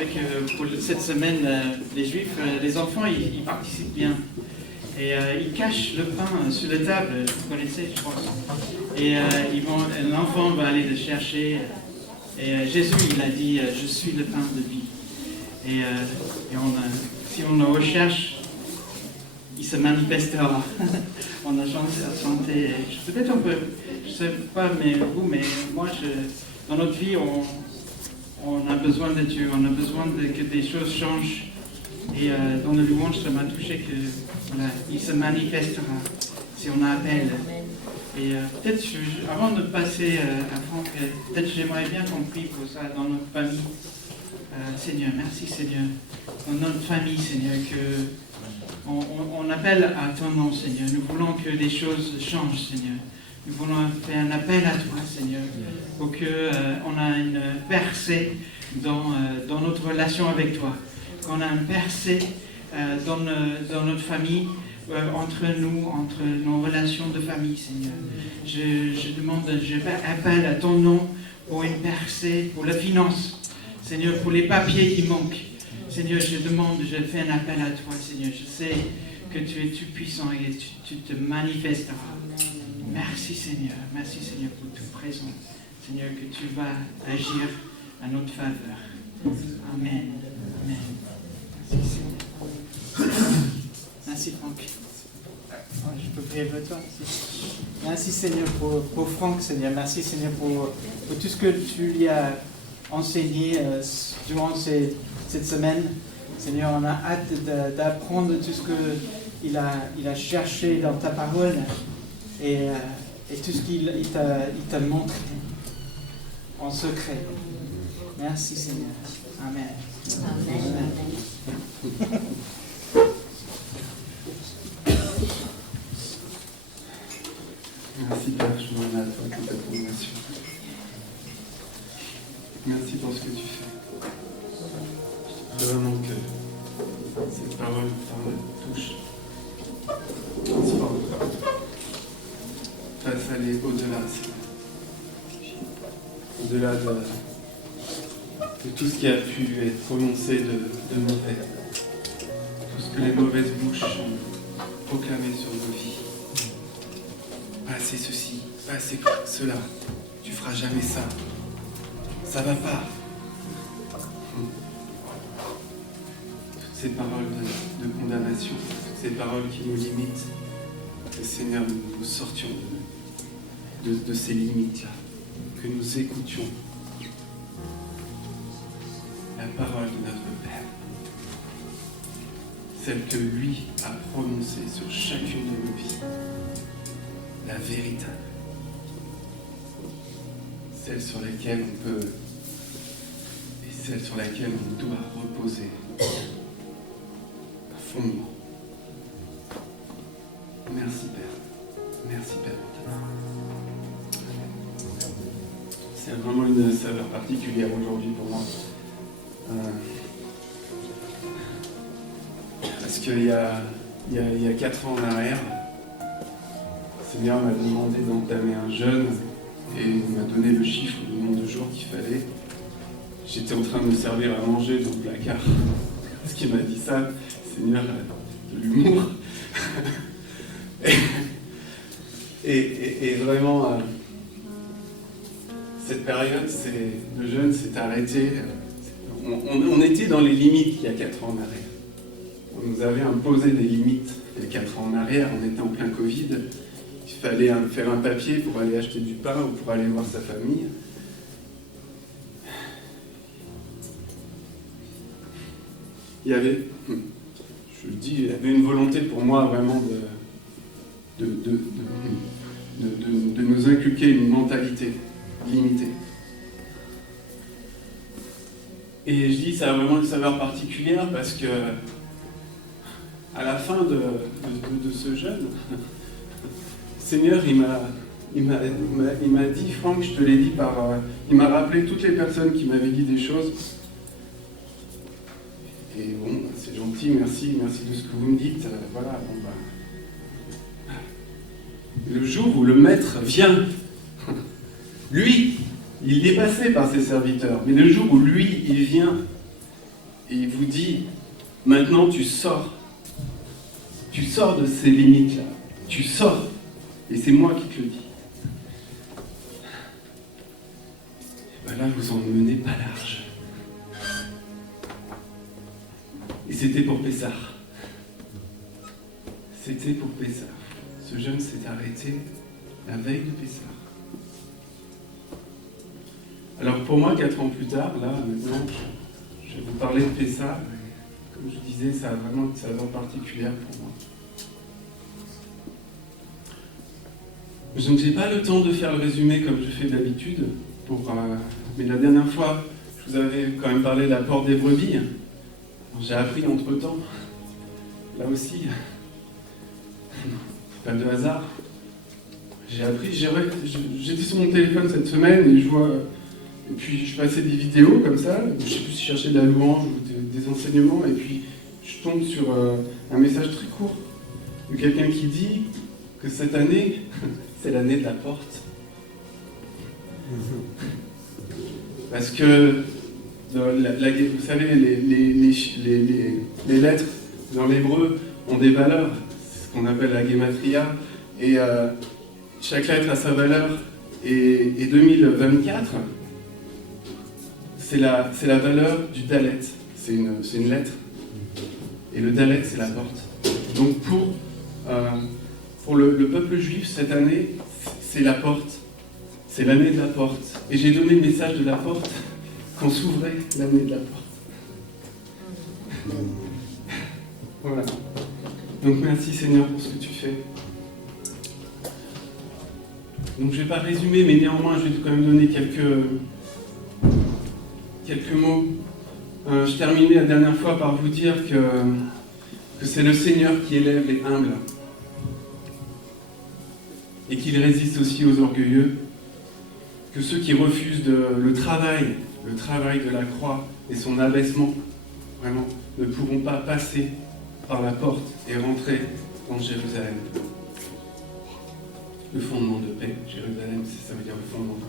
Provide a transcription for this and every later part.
savez que pour cette semaine, les Juifs, les enfants, ils participent bien. Et ils cachent le pain sur la table, vous connaissez, je pense. Et l'enfant va aller le chercher. Et Jésus, il a dit, je suis le pain de vie. Et si on le recherche, il se manifestera. On a chanté. Peut-être on peut, je ne sais pas, mais moi, dans notre vie, on a besoin de Dieu, on a besoin que des choses changent. Et dans le louange, ça m'a touché que voilà, il se manifestera si on appelle. Et peut-être, avant de passer à Franck, peut-être j'aimerais bien qu'on prie pour ça dans notre famille. Seigneur, merci Seigneur. Dans notre famille, Seigneur, on appelle à ton nom, Seigneur. Nous voulons que les choses changent, Seigneur. Nous voulons faire un appel à toi, Seigneur, pour qu'on ait une percée dans notre relation avec toi. Qu'on a une percée dans notre famille, entre nous, entre nos relations de famille, Seigneur. Je appelle à ton nom pour une percée, pour la finance, Seigneur, pour les papiers qui manquent. Seigneur, je fais un appel à toi, Seigneur. Je sais que tu es tout puissant et tu te manifesteras. Merci, Seigneur. Merci, Seigneur, pour toute présence. Seigneur, que tu vas agir à notre faveur. Amen. Amen. Merci, Seigneur. Merci, Franck. Je peux prier pour toi aussi. Merci, Seigneur, pour Franck, Seigneur. Merci, Seigneur, pour tout ce que tu lui as enseigné durant cette semaine. Seigneur, on a hâte d'apprendre tout ce qu'il a cherché dans ta parole et tout ce qu'il t'a montré en secret. Merci, Seigneur. Amen. Amen. Merci Père, je m'en remets à toi toute ta condamnation. Merci pour ce que tu fais. Je veux vraiment que cette parole me touche. Merci pour fasse aller au-delà, au-delà de tout ce qui a pu être prononcé de mauvais, tout ce que les mauvaises bouches ont proclamé sur nos vies. Pas assez ceci, pas assez cela, tu feras jamais ça, ça va pas. Toutes ces paroles de condamnation, toutes ces paroles qui nous limitent, que Seigneur, nous sortions de ces limites-là, que nous écoutions la parole de notre Père, celle que lui a prononcée sur chacune de nos vies, la véritable, celle sur laquelle on peut et celle sur laquelle on doit reposer un fondement. Merci Père, merci Père pour ta parole. C'est vraiment une saveur particulière aujourd'hui pour moi. Parce qu'il y a 4 ans en arrière, le Seigneur m'a demandé d'entamer un jeûne et il m'a donné le chiffre du nombre de jours qu'il fallait. J'étais en train de me servir à manger dans le placard. Parce qu'il m'a dit ça, Seigneur, de l'humour. et vraiment, cette période, le jeûne s'est arrêté. On était dans les limites il y a 4 ans en arrière. On nous avait imposé des limites il y a 4 ans en arrière. On était en plein Covid. Il fallait faire un papier pour aller acheter du pain ou pour aller voir sa famille. Il y avait, je le dis, il y avait une volonté pour moi vraiment de nous inculquer une mentalité limitée. Et je dis ça a vraiment une saveur particulière parce que à la fin de ce jeûne, Seigneur, il m'a dit, Franck, je te l'ai dit il m'a rappelé toutes les personnes qui m'avaient dit des choses. Et bon, c'est gentil, merci de ce que vous me dites. Voilà, bon bah. Le jour où le maître vient, lui, il est passé par ses serviteurs, mais le jour où lui, il vient, et il vous dit, maintenant tu sors. Tu sors de ces limites-là. Tu sors. Et c'est moi qui te le dis. Et ben là, vous en menez pas large. Et c'était pour Pessah. C'était pour Pessah. Ce jeune s'est arrêté la veille de Pessah. Alors pour moi, 4 ans plus tard, là, maintenant, je vais vous parler de Pessah. Comme je disais, ça a vraiment une saveur particulière pour moi. Je n'ai pas le temps de faire le résumé comme je fais d'habitude, mais la dernière fois, je vous avais quand même parlé de la porte des brebis. J'ai appris entre-temps, là aussi, pas de hasard, j'ai appris, j'étais sur mon téléphone cette semaine et et puis je passais des vidéos comme ça, je ne sais plus si je cherchais de la louange ou des enseignements, et puis je tombe sur un message très court de quelqu'un qui dit que cette année, c'est l'année de la porte. Parce que, vous savez, les lettres dans l'hébreu ont des valeurs, c'est ce qu'on appelle la gématria, et chaque lettre a sa valeur. Et 2024, c'est la valeur du dalet, c'est une lettre, et le dalet, c'est la porte. Donc pour le peuple juif, cette année, c'est la porte. C'est l'année de la porte. Et j'ai donné le message de la porte quand s'ouvrait l'année de la porte. Voilà. Donc merci Seigneur pour ce que tu fais. Donc je ne vais pas résumer, mais néanmoins je vais quand même donner quelques mots. Je terminais la dernière fois par vous dire que c'est le Seigneur qui élève les humbles. Et qu'il résiste aussi aux orgueilleux, que ceux qui refusent le travail de la croix et son abaissement, vraiment, ne pourront pas passer par la porte et rentrer dans Jérusalem. Le fondement de paix, Jérusalem, ça veut dire le fondement de paix.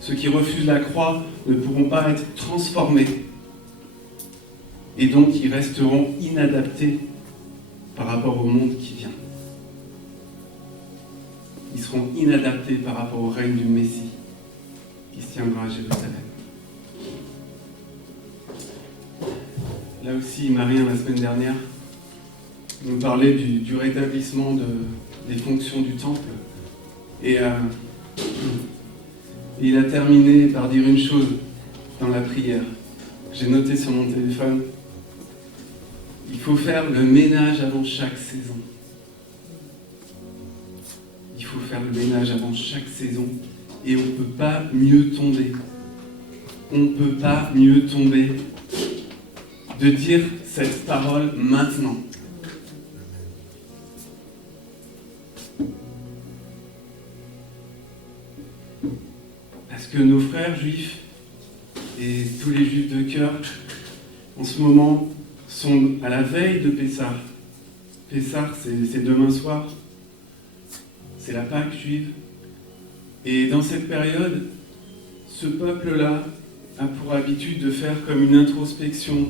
Ceux qui refusent la croix ne pourront pas être transformés, et donc ils resteront inadaptés par rapport au monde qui vient. Ils seront inadaptés par rapport au règne du Messie qui se tiendra à Jérusalem. Là aussi, Marien, la semaine dernière, nous parlait du rétablissement des fonctions du temple. Et il a terminé par dire une chose dans la prière. J'ai noté sur mon téléphone. Il faut faire le ménage avant chaque saison. Il faut faire le ménage avant chaque saison et on ne peut pas mieux tomber. On ne peut pas mieux tomber de dire cette parole maintenant. Parce que nos frères juifs et tous les juifs de cœur, en ce moment, sont à la veille de Pessah. Pessah, c'est demain soir. C'est la Pâque juive. Et dans cette période, ce peuple-là a pour habitude de faire comme une introspection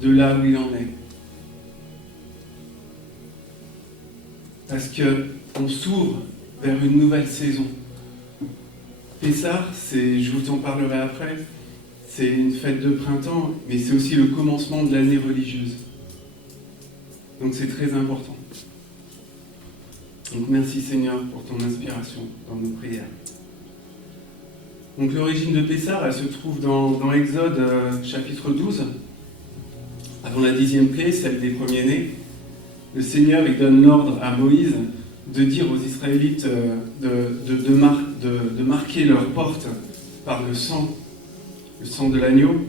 de là où il en est. Parce qu'on s'ouvre vers une nouvelle saison. Pessah, je vous en parlerai après, c'est une fête de printemps, mais c'est aussi le commencement de l'année religieuse. Donc c'est très important. Donc merci Seigneur pour ton inspiration dans nos prières. Donc l'origine de Pessah, elle se trouve dans Exode chapitre 12. Avant la 10e plaie, celle des premiers-nés, le Seigneur il donne l'ordre à Moïse de dire aux Israélites de marquer leurs portes par le sang de l'agneau,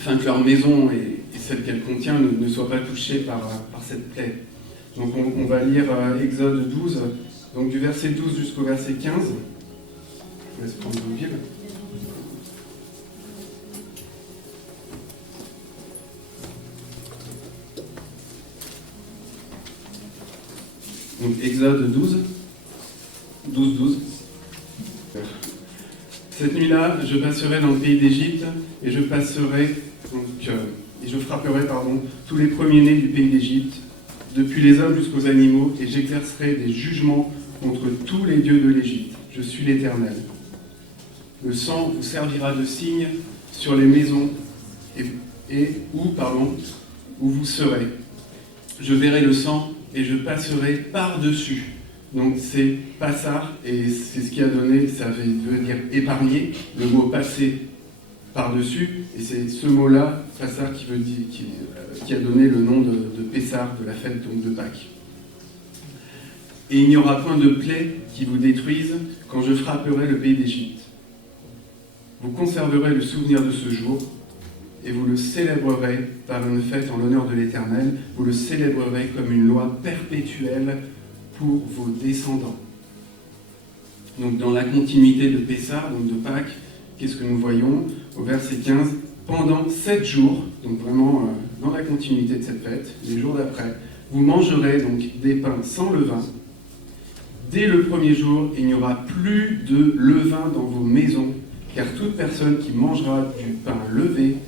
afin que leur maison et celle qu'elle contient ne soient pas touchées par cette plaie. Donc on va lire Exode 12, donc du verset 12 jusqu'au verset 15. Je vous laisse prendre vos Bibles. Donc Exode 12. Cette nuit-là, je passerai dans le pays d'Égypte et je frapperai tous les premiers-nés du pays d'Égypte, depuis les hommes jusqu'aux animaux, et j'exercerai des jugements contre tous les dieux de l'Égypte. Je suis l'Éternel. Le sang vous servira de signe sur les maisons où vous serez. Je verrai le sang et je passerai par-dessus. Donc c'est passar, et c'est ce qui a donné, ça veut dire épargner, le mot passer par-dessus, et c'est ce mot-là, passar, qui a donné le nom de Pessar, de la fête donc de Pâques. Et il n'y aura point de plaie qui vous détruise quand je frapperai le pays d'Égypte. Vous conserverez le souvenir de ce jour, et vous le célébrerez par une fête en l'honneur de l'Éternel. Vous le célébrerez comme une loi perpétuelle pour vos descendants. Donc dans la continuité de Pessah, donc de Pâques, qu'est-ce que nous voyons au verset 15 ? Pendant 7 jours, donc vraiment dans la continuité de cette fête, les jours d'après, vous mangerez donc des pains sans levain. Dès le premier jour, il n'y aura plus de levain dans vos maisons, car toute personne qui mangera du pain levé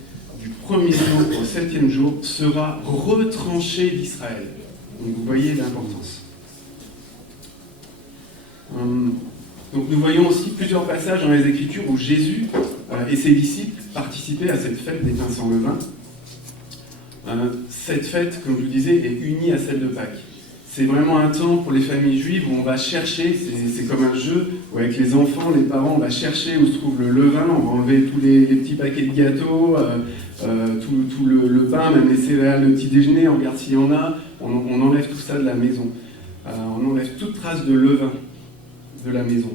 du premier jour au 7e jour sera retranchée d'Israël. Donc vous voyez l'importance. Donc nous voyons aussi plusieurs passages dans les Écritures où Jésus et ses disciples participaient à cette fête des pains sans levain. Cette fête, comme je vous disais, est unie à celle de Pâques. C'est vraiment un temps pour les familles juives où on va chercher, c'est comme un jeu, où avec les enfants, les parents, on va chercher où se trouve le levain, on va enlever tous les petits paquets de gâteaux, tout le pain, même les céréales, le petit déjeuner, on regarde s'il y en a, on enlève tout ça de la maison. On enlève toute trace de levain de la maison.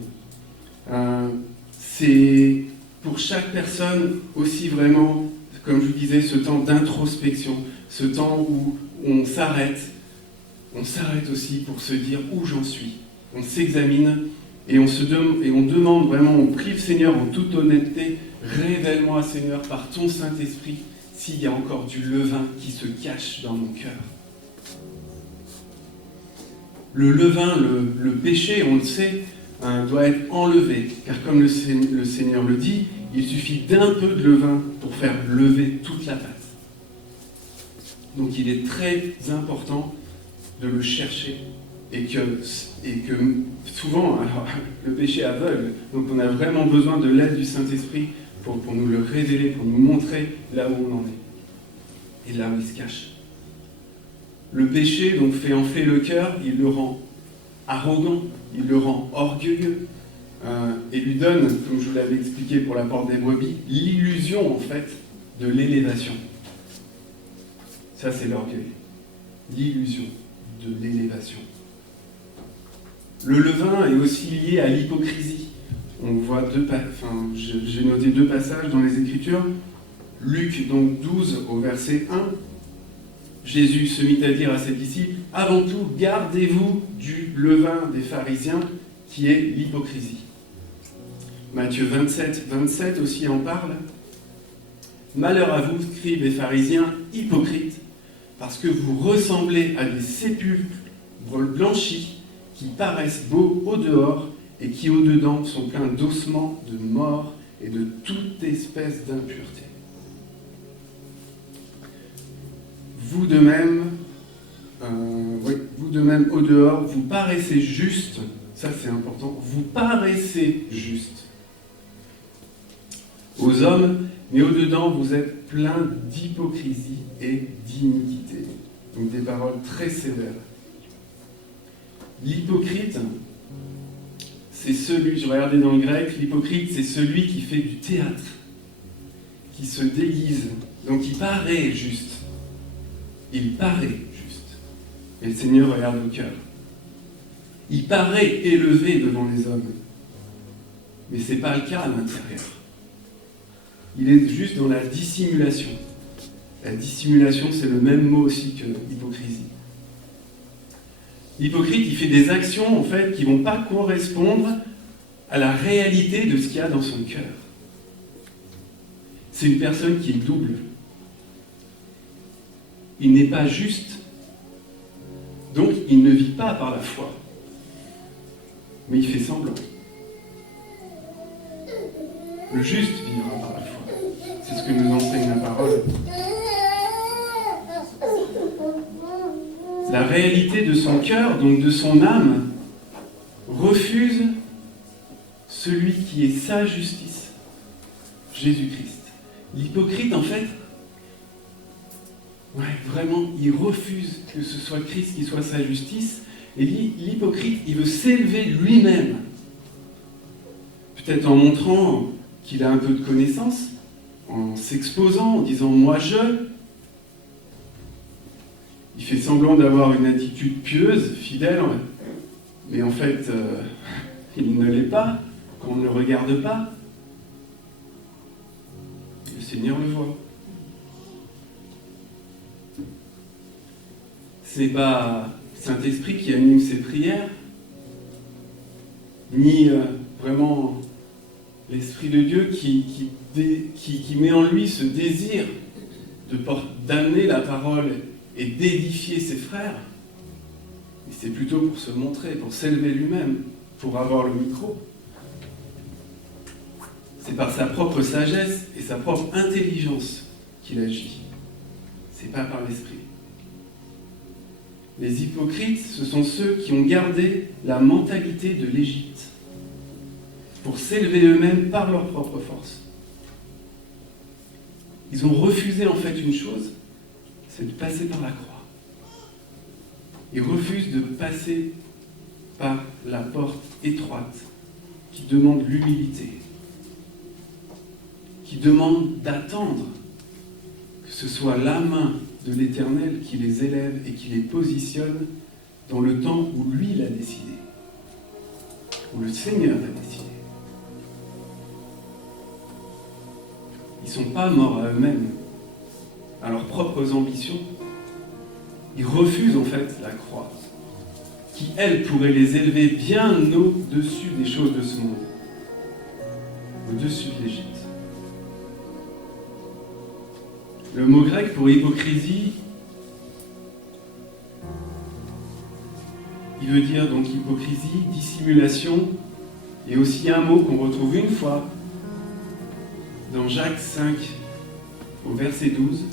C'est pour chaque personne aussi vraiment, comme je vous disais, ce temps d'introspection, ce temps où on s'arrête aussi pour se dire où j'en suis. On s'examine et on demande vraiment, on prie le Seigneur en toute honnêteté, révèle-moi Seigneur par ton Saint-Esprit s'il y a encore du levain qui se cache dans mon cœur. Le levain, le péché, on le sait, doit être enlevé, car comme le Seigneur le dit, il suffit d'un peu de levain pour faire lever toute la pâte. Donc il est très important de le chercher, et que souvent, alors, le péché aveugle, donc on a vraiment besoin de l'aide du Saint-Esprit pour nous le révéler, pour nous montrer là où on en est, et là où il se cache. Le péché donc fait enfler le cœur, il le rend arrogant, il le rend orgueilleux, et lui donne, comme je vous l'avais expliqué pour la porte des brebis, l'illusion en fait de l'élévation. Ça c'est l'orgueil, l'illusion de l'élévation. Le levain est aussi lié à l'hypocrisie. On voit j'ai noté 2 passages dans les Écritures. Luc donc 12 au verset 1. Jésus se mit à dire à ses disciples, « Avant tout, gardez-vous du levain des pharisiens, qui est l'hypocrisie. » Matthieu 27, 27 aussi en parle. « Malheur à vous, scribes et pharisiens, hypocrites, parce que vous ressemblez à des sépulcres blanchis qui paraissent beaux au dehors et qui au dedans sont pleins d'ossements, de mort et de toute espèce d'impureté. Vous de même au dehors, vous paraissez juste, ça c'est important, vous paraissez juste aux hommes, mais au dedans vous êtes plein d'hypocrisie et d'iniquité. » Donc des paroles très sévères. L'hypocrite, c'est celui, je regardais dans le grec, l'hypocrite c'est celui qui fait du théâtre, qui se déguise, donc il paraît juste. Il paraît juste. Et le Seigneur regarde au cœur. Il paraît élevé devant les hommes. Mais ce n'est pas le cas à l'intérieur. Il est juste dans la dissimulation. La dissimulation, c'est le même mot aussi que l'hypocrisie. L'hypocrite, il fait des actions, en fait, qui ne vont pas correspondre à la réalité de ce qu'il y a dans son cœur. C'est une personne qui est double. Il n'est pas juste, donc il ne vit pas par la foi, mais il fait semblant. Le juste vivra par la foi. C'est ce que nous enseigne la parole. La réalité de son cœur, donc de son âme, refuse celui qui est sa justice, Jésus-Christ. L'hypocrite, en fait, vraiment, il refuse que ce soit Christ qui soit sa justice, et l'hypocrite, il veut s'élever lui-même, peut-être en montrant qu'il a un peu de connaissances, en s'exposant, en disant « moi je ». Il fait semblant d'avoir une attitude pieuse, fidèle, mais en fait, il ne l'est pas, quand on ne le regarde pas. Le Seigneur le voit. C'est pas Saint-Esprit qui anime ses prières, ni vraiment l'Esprit de Dieu qui met en lui ce désir d'amener la parole et d'édifier ses frères. Et c'est plutôt pour se montrer, pour s'élever lui-même, pour avoir le micro. C'est par sa propre sagesse et sa propre intelligence qu'il agit. C'est pas par l'Esprit. Les hypocrites, ce sont ceux qui ont gardé la mentalité de l'Égypte pour s'élever eux-mêmes par leur propre force. Ils ont refusé en fait une chose, c'est de passer par la croix. Ils refusent de passer par la porte étroite qui demande l'humilité, qui demande d'attendre que ce soit la main de l'Éternel qui les élève et qui les positionne dans le temps où lui l'a décidé, où le Seigneur l'a décidé. Ils ne sont pas morts à eux-mêmes, à leurs propres ambitions. Ils refusent en fait la croix, qui elle pourrait les élever bien au-dessus des choses de ce monde, au-dessus de l'Égypte. Le mot grec pour hypocrisie, il veut dire donc hypocrisie, dissimulation, et aussi un mot qu'on retrouve une fois dans Jacques 5, au verset 12.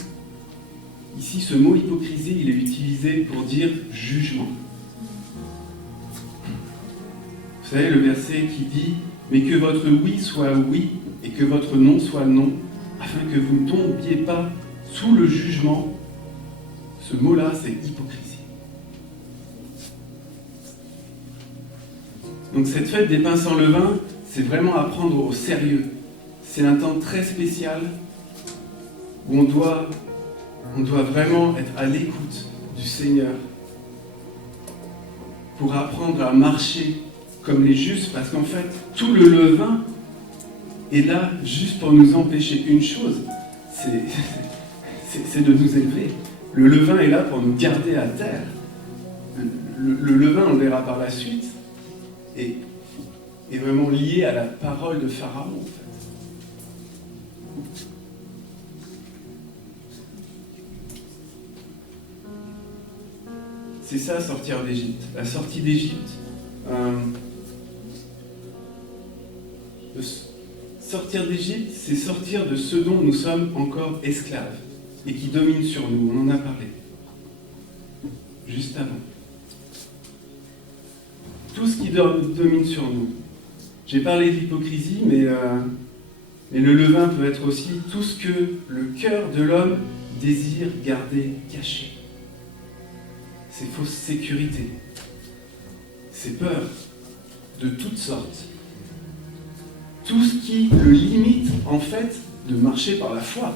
Ici, ce mot hypocrisie, il est utilisé pour dire jugement. Vous savez, le verset qui dit « Mais que votre oui soit oui, et que votre non soit non, afin que vous ne tombiez pas sous le jugement », ce mot-là, c'est hypocrisie. Donc cette fête des pains sans levain, c'est vraiment à prendre au sérieux. C'est un temps très spécial où on doit vraiment être à l'écoute du Seigneur pour apprendre à marcher comme les justes, parce qu'en fait, tout le levain est là juste pour nous empêcher une chose, c'est de nous élever. Le levain est là pour nous garder à terre. Le levain, on le verra par la suite, est vraiment lié à la parole de Pharaon, en fait. C'est ça, sortir d'Égypte. La sortie d'Égypte, sortir d'Égypte, c'est sortir de ce dont nous sommes encore esclaves et qui domine sur nous. On en a parlé juste avant. Tout ce qui domine sur nous. J'ai parlé de l'hypocrisie, mais le levain peut être aussi tout ce que le cœur de l'homme désire garder caché. Ces fausses sécurités, ces peurs de toutes sortes. Tout ce qui le limite, en fait, de marcher par la foi.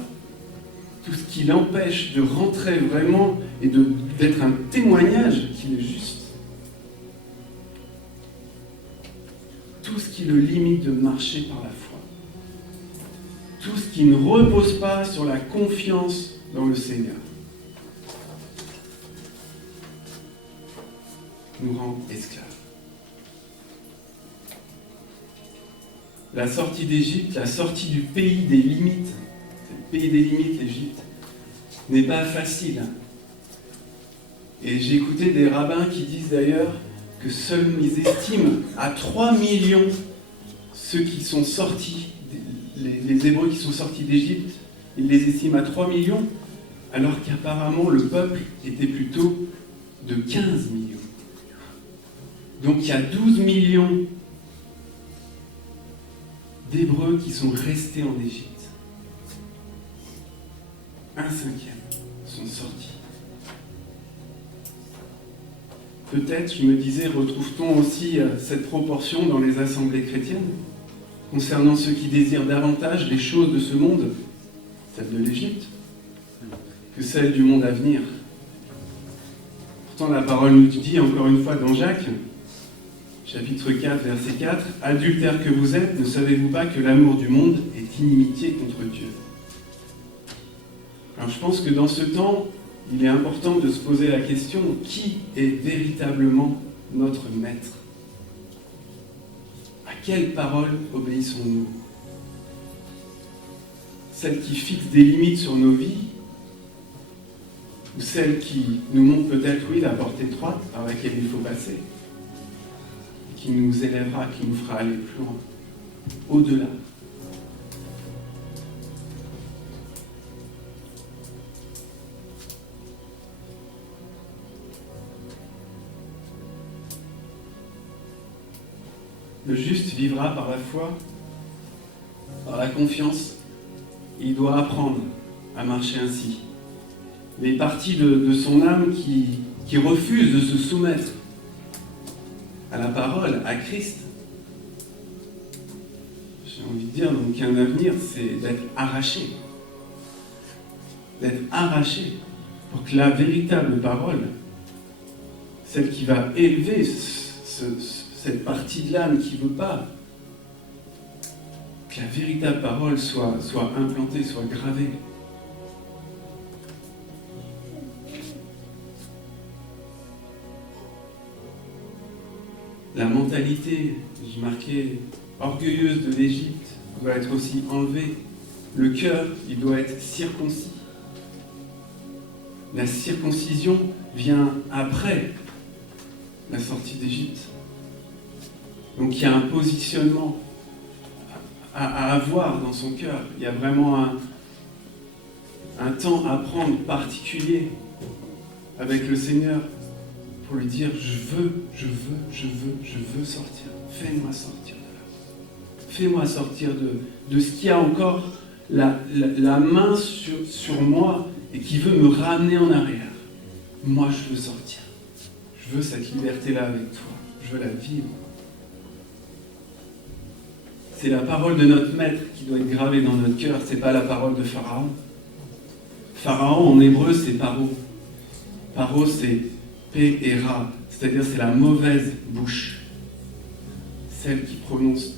Tout ce qui l'empêche de rentrer vraiment et d'être un témoignage qu'il est juste. Tout ce qui le limite de marcher par la foi. Tout ce qui ne repose pas sur la confiance dans le Seigneur. Nous rend esclaves. La sortie d'Égypte, la sortie du pays des limites, c'est le pays des limites, l'Égypte, n'est pas facile. Et j'ai écouté des rabbins qui disent d'ailleurs que seuls ils estiment à 3 millions ceux qui sont sortis les Hébreux qui sont sortis d'Égypte, ils les estiment à 3 millions, alors qu'apparemment le peuple était plutôt de 15 millions. Donc il y a 12 millions d'Hébreux qui sont restés en Égypte. Un cinquième sont sortis. Peut-être, je me disais, retrouve-t-on aussi cette proportion dans les assemblées chrétiennes, concernant ceux qui désirent davantage les choses de ce monde, celle de l'Égypte, que celle du monde à venir. Pourtant, la parole nous dit, encore une fois, dans Jacques, chapitre 4, verset 4, « Adultères que vous êtes, ne savez-vous pas que l'amour du monde est inimitié contre Dieu ?» Alors je pense que dans ce temps, il est important de se poser la question, qui est véritablement notre maître? À quelle parole obéissons-nous? Celle qui fixe des limites sur nos vies, ou celle qui nous montre peut-être, oui, la porte étroite par laquelle il faut passer, qui nous élèvera, qui nous fera aller plus loin, au-delà? Le juste vivra par la foi, par la confiance. Il doit apprendre à marcher ainsi. Les parties de son âme qui refusent de se soumettre à la parole, à Christ, j'ai envie de dire, donc un avenir, c'est d'être arraché. D'être arraché pour que la véritable parole, celle qui va élever cette partie de l'âme qui ne veut pas, que la véritable parole soit implantée, soit gravée. La mentalité, j'ai marqué, orgueilleuse de l'Égypte doit être aussi enlevée. Le cœur, il doit être circoncis. La circoncision vient après la sortie d'Égypte. Donc il y a un positionnement à avoir dans son cœur. Il y a vraiment un temps à prendre particulier avec le Seigneur pour lui dire, je veux sortir. Fais-moi sortir de là. Fais-moi sortir de ce qui a encore la main sur moi et qui veut me ramener en arrière. Moi, je veux sortir. Je veux cette liberté-là avec toi. Je veux la vivre. C'est la parole de notre maître qui doit être gravée dans notre cœur, c'est pas la parole de Pharaon. Pharaon en hébreu c'est paro. Paro c'est P-E-R-A, c'est-à-dire c'est la mauvaise bouche. Celle qui prononce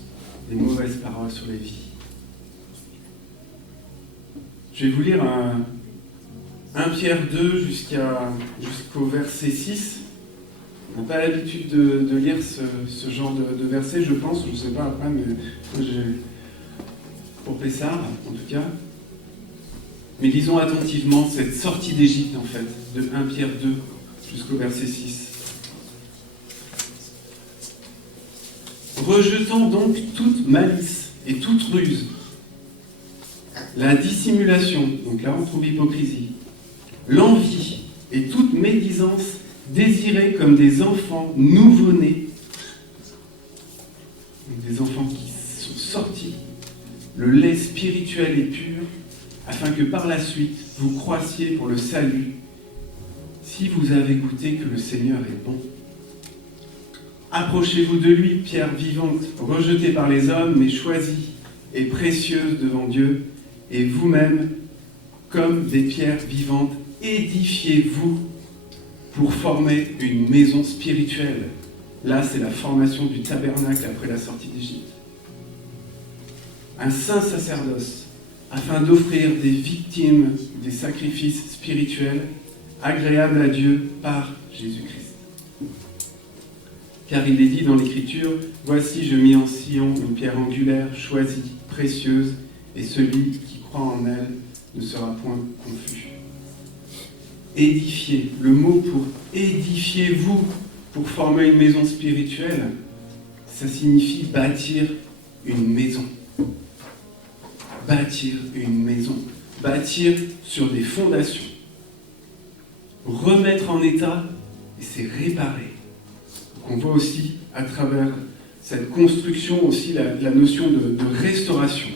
des mauvaises paroles sur les vies. Je vais vous lire 1 Pierre 2 jusqu'au verset 6. On n'a pas l'habitude de lire ce genre de verset, je pense, je ne sais pas après, mais pour Pessard, en tout cas. Mais lisons attentivement cette sortie d'Égypte, en fait, de 1 Pierre 2 jusqu'au verset 6. Rejetant donc toute malice et toute ruse, la dissimulation, donc là on trouve hypocrisie, l'envie et toute médisance, désirés comme des enfants nouveau-nés, des enfants qui sont sortis, le lait spirituel et pur, afin que par la suite vous croissiez pour le salut, si vous avez goûté que le Seigneur est bon. Approchez-vous de lui, pierre vivante, rejetée par les hommes, mais choisie et précieuse devant Dieu, et vous-même, comme des pierres vivantes, édifiez-vous pour former une maison spirituelle. Là, c'est la formation du tabernacle après la sortie d'Égypte. Un saint sacerdoce, afin d'offrir des victimes, des sacrifices spirituels, agréables à Dieu par Jésus-Christ. Car il est dit dans l'Écriture, « Voici, je mis en Sion une pierre angulaire, choisie, précieuse, et celui qui croit en elle ne sera point confus. » Édifier, le mot pour édifiez-vous, pour former une maison spirituelle, ça signifie bâtir une maison. bâtir une maison, bâtir sur des fondations, remettre en état, et c'est réparer. Donc on voit aussi à travers cette construction aussi la notion de restauration.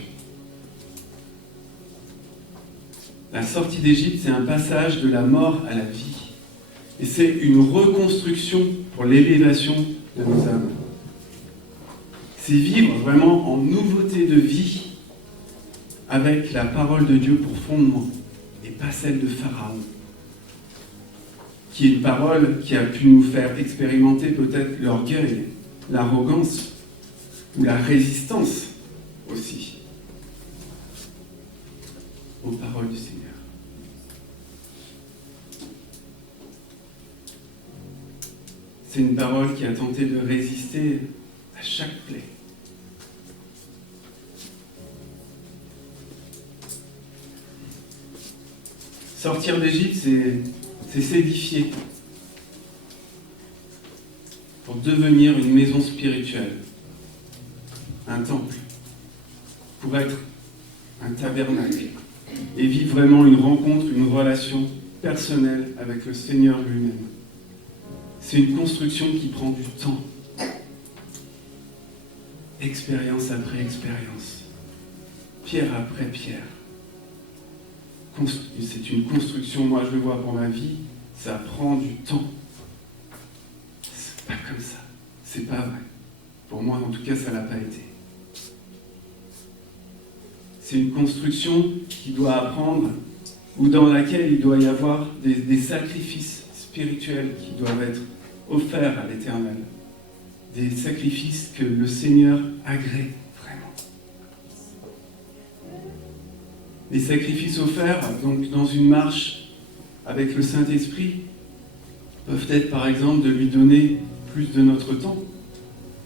La sortie d'Égypte, c'est un passage de la mort à la vie. Et c'est une reconstruction pour l'élévation de nos âmes. C'est vivre vraiment en nouveauté de vie avec la parole de Dieu pour fondement et pas celle de Pharaon, qui est une parole qui a pu nous faire expérimenter peut-être l'orgueil, l'arrogance ou la résistance aussi aux paroles du Seigneur. C'est une parole qui a tenté de résister à chaque plaie. Sortir d'Égypte, c'est s'édifier pour devenir une maison spirituelle, un temple, pour être un tabernacle et vivre vraiment une rencontre, une relation personnelle avec le Seigneur lui-même. C'est une construction qui prend du temps, expérience après expérience, pierre après pierre. C'est une construction, moi je le vois pour ma vie, ça prend du temps. C'est pas comme ça, c'est pas vrai. Pour moi, en tout cas, ça l'a pas été. C'est une construction qui doit apprendre, ou dans laquelle il doit y avoir des sacrifices spirituels qui doivent être offerts à l'Éternel. Des sacrifices que le Seigneur agrée vraiment. Les sacrifices offerts donc, dans une marche avec le Saint-Esprit peuvent être par exemple de lui donner plus de notre temps.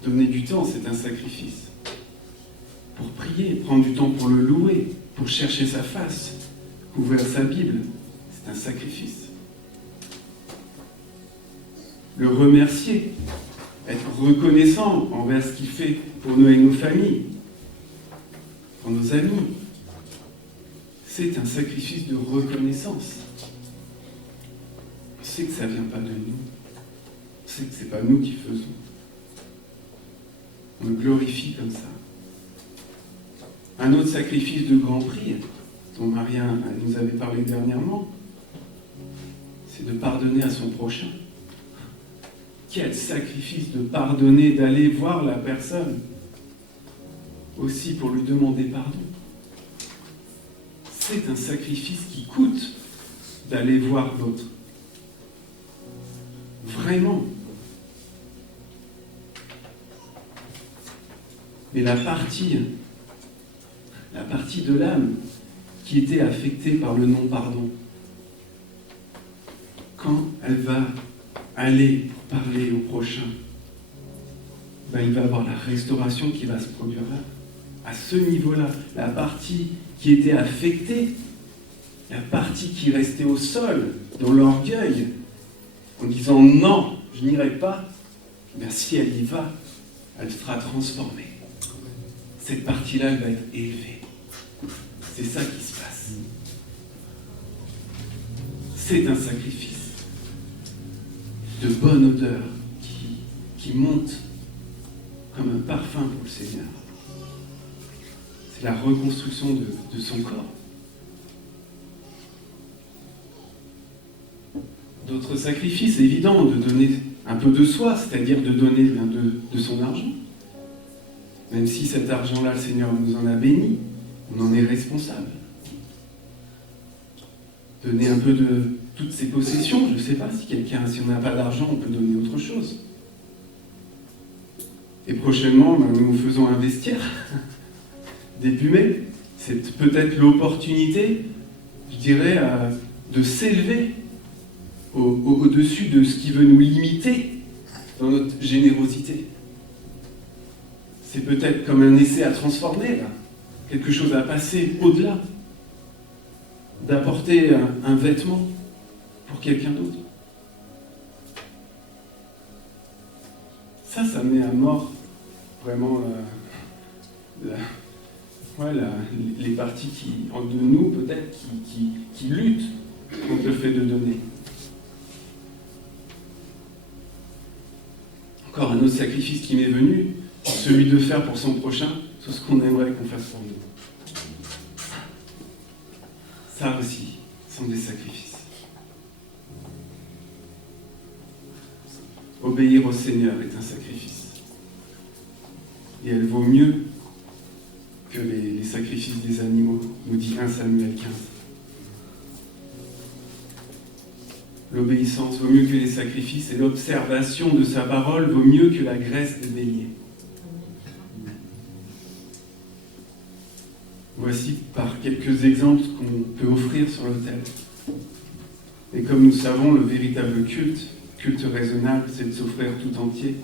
Donner du temps, c'est un sacrifice. Pour prier, prendre du temps pour le louer, pour chercher sa face, ouvrir sa Bible, c'est un sacrifice. Le remercier, être reconnaissant envers ce qu'il fait pour nous et nos familles, pour nos amis, c'est un sacrifice de reconnaissance. On sait que ça ne vient pas de nous. On sait que ce n'est pas nous qui faisons. On le glorifie comme ça. Un autre sacrifice de grand prix, dont Maria nous avait parlé dernièrement, c'est de pardonner à son prochain. Quel sacrifice de pardonner, d'aller voir la personne, aussi pour lui demander pardon. C'est un sacrifice qui coûte d'aller voir l'autre. Vraiment. Mais la partie de l'âme qui était affectée par le non-pardon, quand elle va aller parler au prochain, il va y avoir la restauration qui va se produire là. À ce niveau-là, la partie qui était affectée, la partie qui restait au sol, dans l'orgueil, en disant non, je n'irai pas, si elle y va, elle sera transformée. Cette partie-là, elle va être élevée. C'est ça qui se passe. C'est un sacrifice de bonne odeur qui monte comme un parfum pour le Seigneur. C'est la reconstruction de son corps. D'autres sacrifices, évident, de donner un peu de soi, c'est-à-dire de donner de son argent. Même si cet argent-là, le Seigneur nous en a béni, on en est responsable. Donner un peu de toutes ses possessions, je ne sais pas, si on n'a pas d'argent, on peut donner autre chose. Et prochainement, nous faisons un vestiaire débumé. C'est peut-être l'opportunité, je dirais, de s'élever au-dessus de ce qui veut nous limiter dans notre générosité. C'est peut-être comme un essai à transformer, là. Quelque chose à passer au-delà, d'apporter un vêtement pour quelqu'un d'autre. Ça met à mort vraiment voilà, les parties de nous, peut-être, qui luttent contre le fait de donner. Encore un autre sacrifice qui m'est venu, celui de faire pour son prochain tout ce qu'on aimerait qu'on fasse pour nous. Ça aussi, sont des sacrifices. Obéir au Seigneur est un sacrifice. Et elle vaut mieux que les sacrifices des animaux, nous dit 1 Samuel 15. L'obéissance vaut mieux que les sacrifices et l'observation de sa parole vaut mieux que la graisse des béliers. Voici par quelques exemples qu'on peut offrir sur l'autel. Et comme nous savons, le véritable culte raisonnable, c'est de s'offrir tout entier.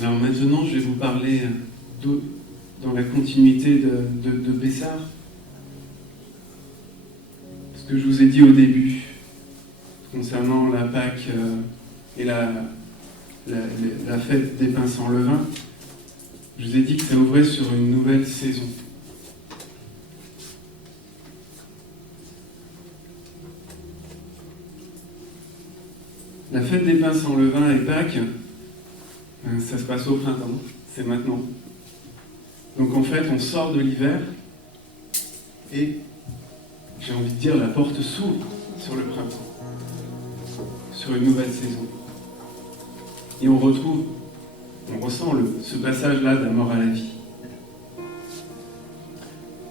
Alors maintenant, je vais vous parler dans la continuité de Pessah. Ce que je vous ai dit au début, concernant la Pâque et la fête des pains sans levain, je vous ai dit que ça ouvrait sur une nouvelle saison. La fête des pains sans levain et Pâques, ça se passe au printemps, c'est maintenant. Donc en fait, on sort de l'hiver et, j'ai envie de dire, la porte s'ouvre sur le printemps, sur une nouvelle saison. Et on ressent ce passage-là de la mort à la vie.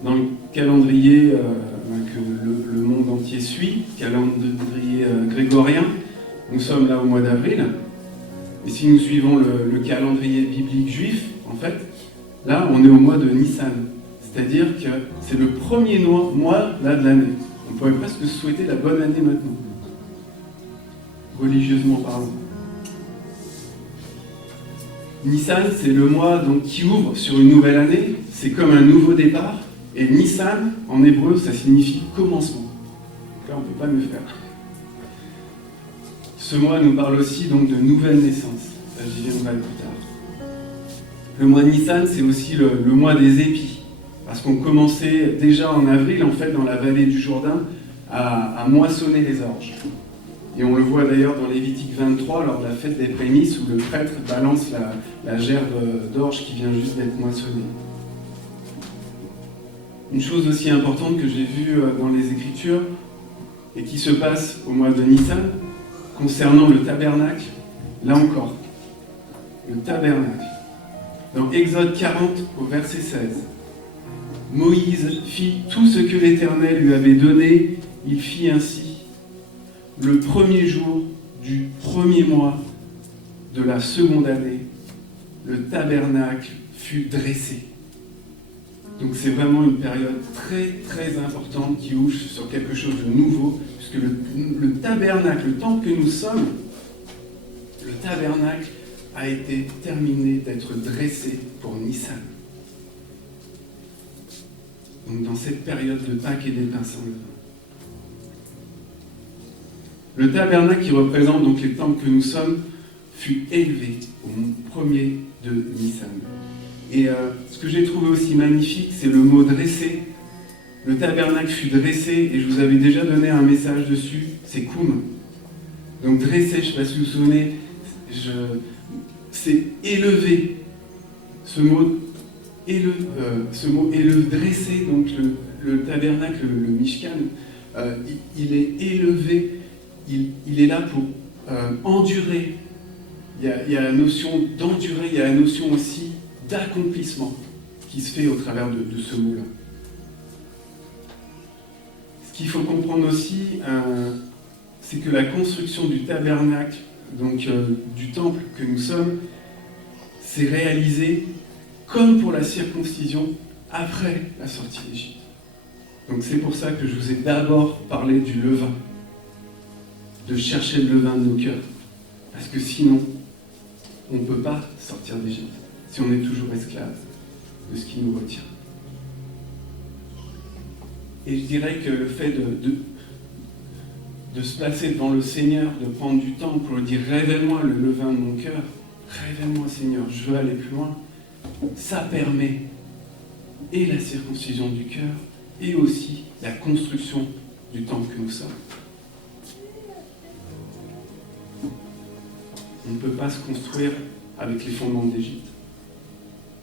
Dans le calendrier que le monde entier suit, calendrier grégorien, nous sommes là au mois d'avril. Et si nous suivons le calendrier biblique juif, en fait, là, on est au mois de Nissan. C'est-à-dire que c'est le premier mois là, de l'année. On pourrait presque souhaiter la bonne année maintenant, religieusement parlant. Nissan, c'est le mois donc, qui ouvre sur une nouvelle année. C'est comme un nouveau départ. Et Nissan, en hébreu, ça signifie commencement. Donc là, on ne peut pas mieux faire. Ce mois nous parle aussi donc de nouvelle naissance. Ça, j'y viendrai plus tard. Le mois de Nissan, c'est aussi le mois des épis. Parce qu'on commençait déjà en avril, en fait, dans la vallée du Jourdain, à moissonner les orges. Et on le voit d'ailleurs dans Lévitique 23, lors de la fête des prémices, où le prêtre balance la gerbe d'orge qui vient juste d'être moissonnée. Une chose aussi importante que j'ai vue dans les Écritures, et qui se passe au mois de Nissan, concernant le tabernacle, là encore, le tabernacle. Dans Exode 40, au verset 16, Moïse fit tout ce que l'Éternel lui avait donné, il fit ainsi. Le premier jour du premier mois de la seconde année, le tabernacle fut dressé. Donc c'est vraiment une période très très importante qui ouvre sur quelque chose de nouveau, puisque le tabernacle, le temple que nous sommes, le tabernacle a été terminé d'être dressé pour Nissan. Donc dans cette période de Pâques et des pains sans levain. Le tabernacle qui représente donc les temples que nous sommes fut élevé au premier de Nissan. Et ce que j'ai trouvé aussi magnifique, c'est le mot dressé. Le tabernacle fut dressé, et je vous avais déjà donné un message dessus, c'est koum. Donc dressé, je ne sais pas si vous vous souvenez, c'est élevé. Ce mot élevé, dressé, donc le tabernacle, le Mishkan, il est élevé. Il est là pour endurer. Il y a la notion d'endurer, il y a la notion aussi d'accomplissement qui se fait au travers de ce mot-là. Ce qu'il faut comprendre aussi, c'est que la construction du tabernacle, donc du temple que nous sommes, s'est réalisée comme pour la circoncision après la sortie d'Égypte. Donc c'est pour ça que je vous ai d'abord parlé du levain. De chercher le levain de nos cœurs. Parce que sinon, on ne peut pas sortir d'Égypte si on est toujours esclave de ce qui nous retient. Et je dirais que le fait de se placer devant le Seigneur, de prendre du temps pour lui dire « Révèle-moi le levain de mon cœur, révèle-moi Seigneur, je veux aller plus loin », ça permet et la circoncision du cœur et aussi la construction du temple que nous sommes. On ne peut pas se construire avec les fondements d'Égypte.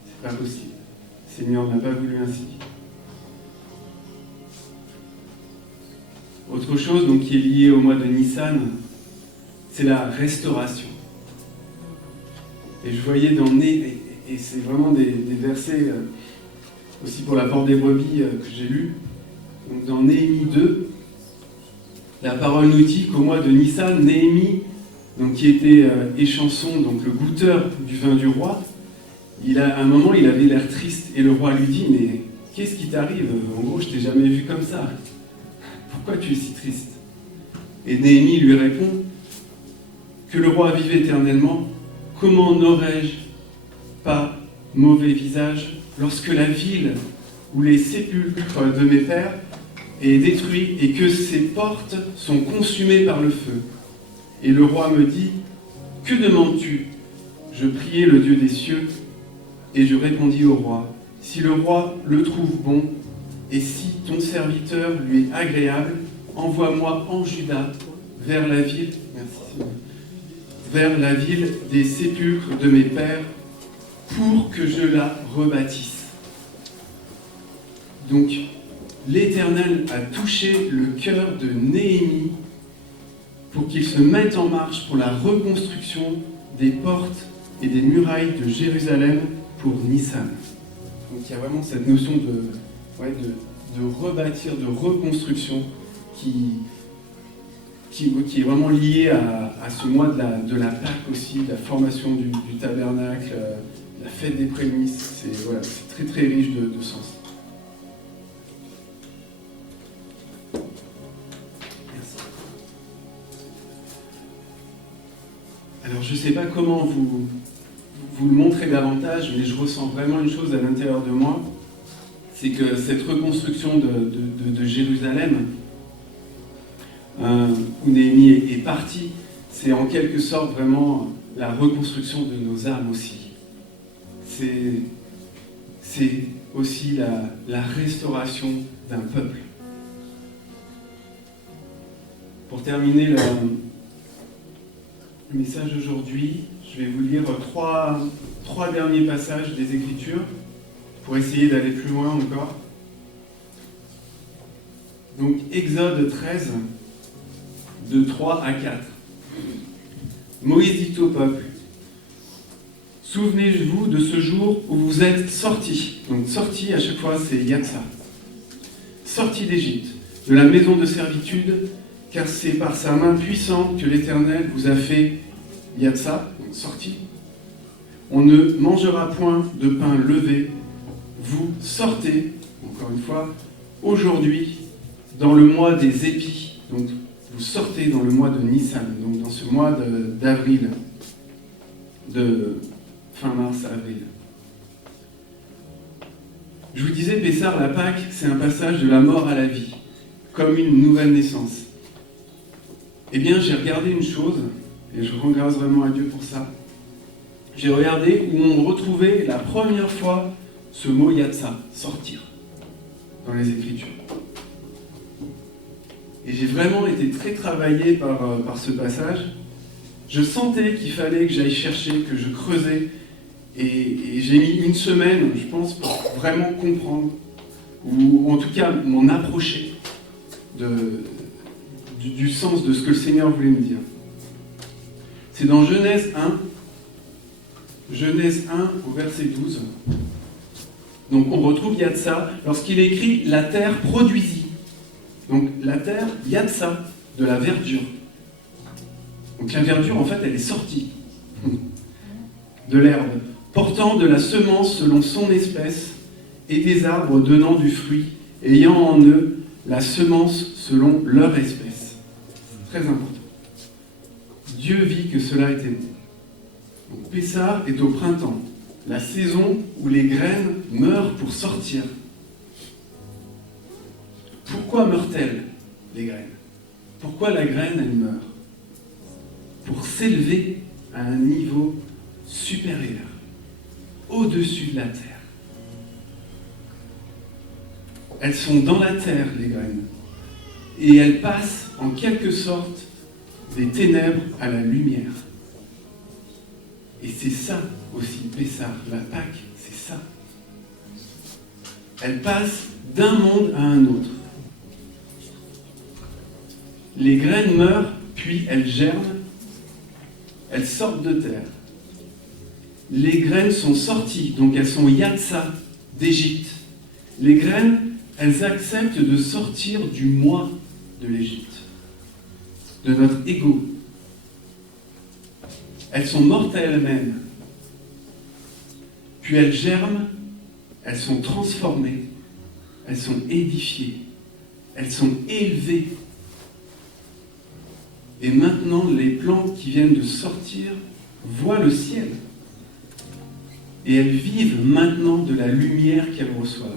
C'est pas possible. Le Seigneur n'a pas voulu ainsi. Autre chose donc, qui est liée au mois de Nissan, c'est la restauration. Et je voyais dans Né, et c'est vraiment des versets aussi pour la porte des brebis que j'ai lu. Donc dans Néhémie 2, la parole nous dit qu'au mois de Nissan, Néhémie, donc, qui était échanson, donc le goûteur du vin du roi, à un moment il avait l'air triste et le roi lui dit « Mais qu'est-ce qui t'arrive? En gros, je t'ai jamais vu comme ça. Pourquoi tu es si triste ?» Et Néhémie lui répond que le roi vive éternellement. Comment n'aurais-je pas mauvais visage lorsque la ville où les sépulcres de mes pères est détruite et que ses portes sont consumées par le feu? Et le roi me dit, que demandes-tu? Je priai le Dieu des cieux et je répondis au roi, si le roi le trouve bon et si ton serviteur lui est agréable, envoie-moi en Juda vers la ville, vers la ville des sépulcres de mes pères pour que je la rebâtisse. Donc, l'Éternel a touché le cœur de Néhémie pour qu'il se mette en marche pour la reconstruction des portes et des murailles de Jérusalem pour Nissan. Donc il y a vraiment cette notion de rebâtir, de reconstruction qui est vraiment liée à ce mois de la Pâque aussi, de la formation du tabernacle, la fête des prémices. C'est très très riche de sens. Alors je ne sais pas comment vous le montrez davantage, mais je ressens vraiment une chose à l'intérieur de moi, c'est que cette reconstruction de Jérusalem, où Néhémie est parti, c'est en quelque sorte vraiment la reconstruction de nos âmes aussi. C'est aussi la restauration d'un peuple. Pour terminer le message d'aujourd'hui, je vais vous lire trois derniers passages des Écritures pour essayer d'aller plus loin encore. Donc Exode 13, de 3 à 4. Moïse dit au peuple, « Souvenez-vous de ce jour où vous êtes sortis. » Donc sortis, à chaque fois, c'est Yatsa. « Sortis d'Égypte, de la maison de servitude, car c'est par sa main puissante que l'Éternel vous a fait Yatsa, donc sorti. On ne mangera point de pain levé. Vous sortez, encore une fois, aujourd'hui, dans le mois des épis. Donc, vous sortez dans le mois de Nissan, donc dans ce mois d'avril, de fin mars-avril. Je vous disais, Pessah, la Pâque, c'est un passage de la mort à la vie, comme une nouvelle naissance. Eh bien, j'ai regardé une chose, et je rends grâce vraiment à Dieu pour ça. J'ai regardé où on retrouvait la première fois ce mot Yatsa, sortir, dans les Écritures. Et j'ai vraiment été très travaillé par ce passage. Je sentais qu'il fallait que j'aille chercher, que je creusais, et j'ai mis une semaine, je pense, pour vraiment comprendre, ou en tout cas m'en approcher du sens de ce que le Seigneur voulait me dire. C'est dans Genèse 1 au verset 12. Donc on retrouve Yatsa lorsqu'il écrit « La terre produisit ». Donc la terre, Yatsa, de la verdure. Donc la verdure, en fait, elle est sortie de l'herbe, portant de la semence selon son espèce, et des arbres donnant du fruit, ayant en eux la semence selon leur espèce. C'est très important. Dieu vit que cela était bon. Donc Pessah est au printemps, la saison où les graines meurent pour sortir. Pourquoi meurent-elles, les graines? Pourquoi la graine, elle meurt? Pour s'élever à un niveau supérieur. au-dessus de la terre. Elles sont dans la terre, les graines, et elles passent en quelque sorte des ténèbres à la lumière. Et c'est ça aussi, Pessah, la Pâque, c'est ça. Elles passent d'un monde à un autre. Les graines meurent, puis elles germent, elles sortent de terre. Les graines sont sorties, donc elles sont Yatsa d'Égypte. Les graines, elles acceptent de sortir du moi de l'Égypte, de notre ego. Elles sont mortes à elles-mêmes, puis elles germent, elles sont transformées, elles sont édifiées, elles sont élevées. Et maintenant, les plantes qui viennent de sortir voient le ciel. Et elles vivent maintenant de la lumière qu'elles reçoivent.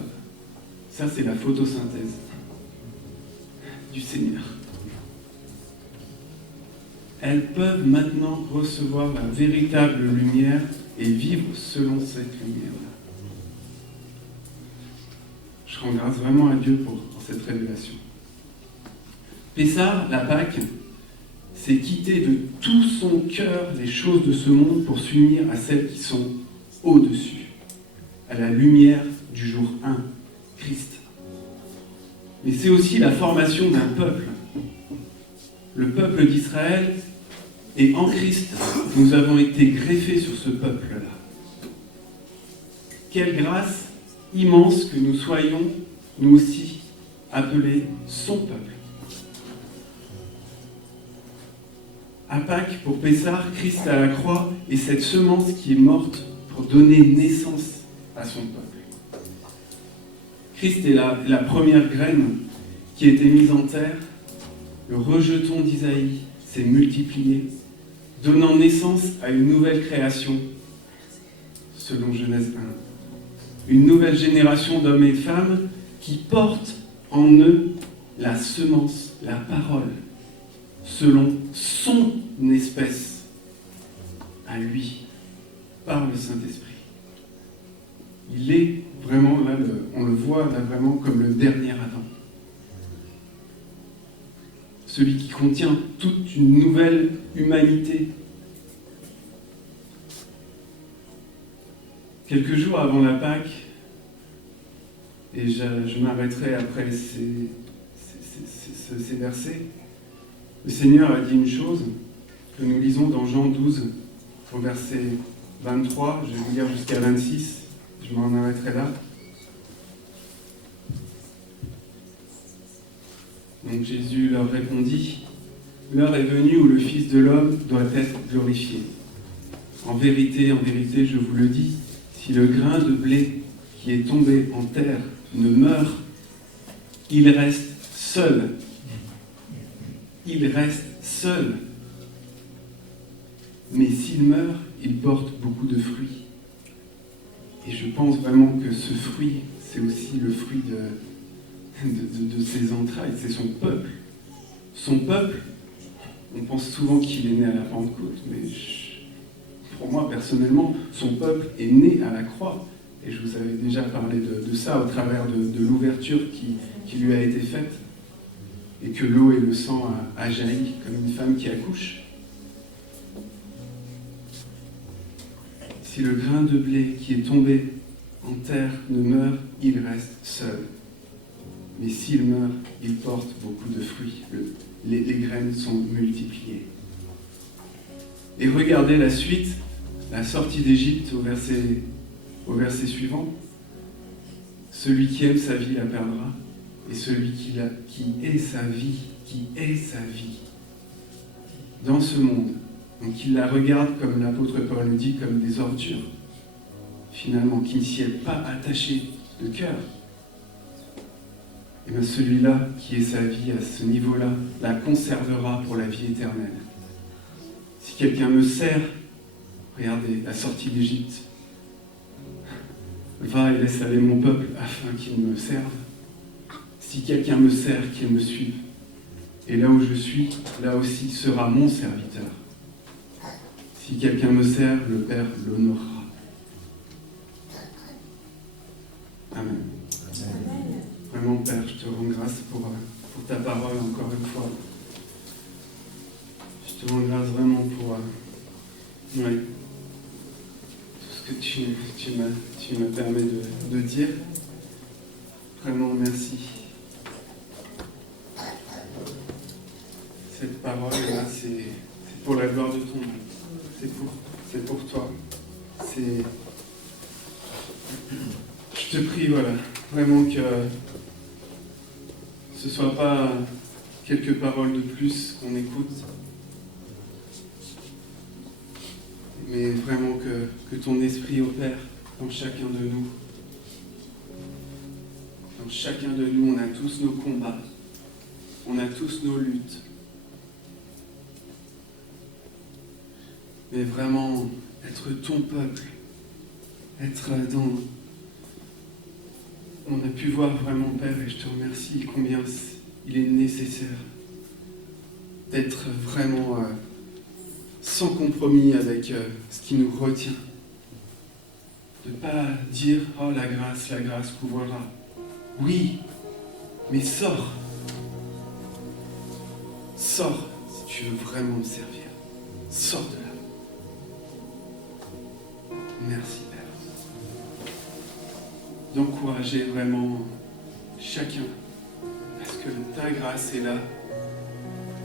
Ça, c'est la photosynthèse du Seigneur. Elles peuvent maintenant recevoir la véritable lumière et vivre selon cette lumière-là. Je rends grâce vraiment à Dieu pour cette révélation. Pessah, la Pâque, c'est quitter de tout son cœur les choses de ce monde pour s'unir à celles qui sont au-dessus, à la lumière du jour 1, Christ. Mais c'est aussi la formation d'un peuple. Le peuple d'Israël, et en Christ, nous avons été greffés sur ce peuple-là. Quelle grâce immense que nous soyons, nous aussi, appelés son peuple. À Pâques, pour Pessah, Christ à la croix est cette semence qui est morte pour donner naissance à son peuple. Christ est la première graine qui a été mise en terre. Le rejeton d'Isaïe s'est multiplié, donnant naissance à une nouvelle création, selon Genèse 1. Une nouvelle génération d'hommes et de femmes qui portent en eux la semence, la parole, selon son espèce, à lui, par le Saint-Esprit. Il est vraiment, là, on le voit là vraiment comme le dernier Adam. Celui qui contient toute une nouvelle humanité. Quelques jours avant la Pâque, et je m'arrêterai après ces versets, le Seigneur a dit une chose que nous lisons dans Jean 12, au verset 23, je vais vous lire jusqu'à 26, je m'en arrêterai là. Donc Jésus leur répondit, « L'heure est venue où le Fils de l'homme doit être glorifié. En vérité, je vous le dis, si le grain de blé qui est tombé en terre ne meurt, il reste seul. Il reste seul. Mais s'il meurt, il porte beaucoup de fruits. » Et je pense vraiment que ce fruit, c'est aussi le fruit de ses entrailles, c'est son peuple. Son peuple, on pense souvent qu'il est né à la Pentecôte, mais pour moi, personnellement, son peuple est né à la croix. Et je vous avais déjà parlé de ça au travers de l'ouverture qui lui a été faite, et que l'eau et le sang a jailli comme une femme qui accouche. Si le grain de blé qui est tombé en terre ne meurt, il reste seul. Mais s'il meurt, il porte beaucoup de fruits. Les graines sont multipliées. Et regardez la suite, la sortie d'Égypte au verset suivant. Celui qui aime sa vie la perdra, et celui qui est sa vie, dans ce monde. Donc il la regarde, comme l'apôtre Paul le dit, comme des ordures, finalement, qui ne s'y est pas attaché de cœur. Et bien celui-là, qui est sa vie à ce niveau-là, la conservera pour la vie éternelle. Si quelqu'un me sert, regardez, la sortie d'Égypte, va et laisse aller mon peuple afin qu'il me serve. Si quelqu'un me sert, qu'il me suive. Et là où je suis, là aussi sera mon serviteur. Si quelqu'un me sert, le Père l'honorera. Vraiment, Père, je te rends grâce pour ta parole encore une fois. Je te rends grâce vraiment pour tout ce que tu me permets de dire. Vraiment, merci. Cette parole-là, c'est pour la gloire de ton nom. C'est pour toi. Je te prie, voilà, vraiment que ce ne soit pas quelques paroles de plus qu'on écoute, mais vraiment que ton esprit opère dans chacun de nous. Dans chacun de nous, on a tous nos combats, on a tous nos luttes. Mais vraiment, être ton peuple, être dans... On a pu voir vraiment, Père, et je te remercie combien il est nécessaire d'être vraiment sans compromis avec ce qui nous retient. De ne pas dire « Oh, la grâce couvrira ». Oui, mais sors. Sors si tu veux vraiment me servir. Sors de là. Merci, Père. D'encourager vraiment chacun. Parce que ta grâce est là,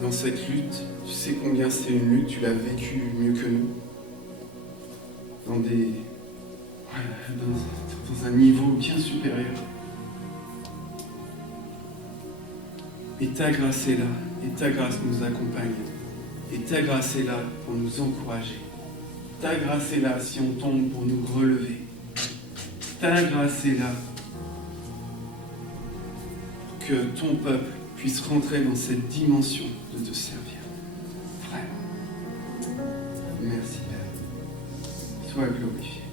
dans cette lutte. Tu sais combien c'est une lutte, tu l'as vécue mieux que nous. Dans un niveau bien supérieur. Et ta grâce est là, et ta grâce nous accompagne. Et ta grâce est là pour nous encourager. Ta grâce est là si on tombe pour nous relever. Ta grâce est là pour que ton peuple puisse rentrer dans cette dimension de te servir. Vraiment. Merci Père. Sois glorifié.